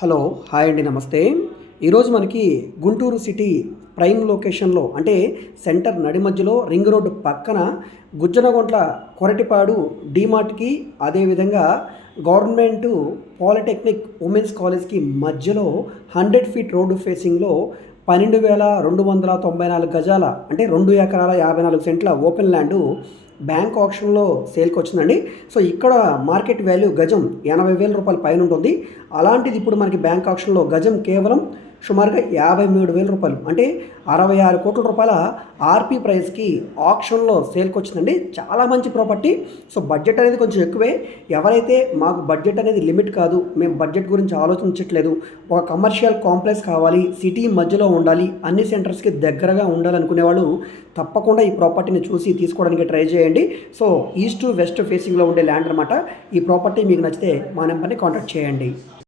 Hello hi అండి నమస్తే. ఈరోజు మనకి గుంటూరు సిటీ ప్రైమ్ లొకేషన్లో అంటే సెంటర్ నడి మధ్యలో రింగ్ రోడ్డు పక్కన గుజ్జనగుంట్ల కొరటిపాడు డీమార్ట్కి అదేవిధంగా గవర్నమెంటు పాలిటెక్నిక్ ఉమెన్స్ కాలేజ్కి మధ్యలో 100 ఫీట్ రోడ్డు ఫేసింగ్లో 12,294 గజాల అంటే 2 ఎకరాల 54 సెంట్ల ఓపెన్ ల్యాండు బ్యాంక్ ఆప్షన్లో సేల్కి వచ్చిందండి. సో ఇక్కడ మార్కెట్ వాల్యూ గజం 80,000 రూపాయల పైన ఉంటుంది. అలాంటిది ఇప్పుడు మనకి బ్యాంక్ ఆప్షన్లో గజం కేవలం సుమారుగా 53,000 రూపాయలు అంటే 66 కోట్ల రూపాయల ఆర్పీ ప్రైస్కి ఆప్షన్లో సేల్కి వచ్చిందండి. చాలా మంచి ప్రాపర్టీ. సో బడ్జెట్ అనేది కొంచెం ఎక్కువే. ఎవరైతే మాకు బడ్జెట్ అనేది లిమిట్ కాదు, మేము బడ్జెట్ గురించి ఆలోచించట్లేదు, ఒక కమర్షియల్ కాంప్లెక్స్ కావాలి, సిటీ మధ్యలో ఉండాలి, అన్ని సెంటర్స్కి దగ్గరగా ఉండాలనుకునేవాళ్ళు తప్పకుండా ఈ ప్రాపర్టీని చూసి తీసుకోవడానికి ట్రై చేయండి. సో ఈస్ట్ వెస్ట్ ఫేసింగ్లో ఉండే ల్యాండ్ అనమాట. ఈ ప్రాపర్టీ మీకు నచ్చితే మా నెంబర్ని కాంటాక్ట్ చేయండి.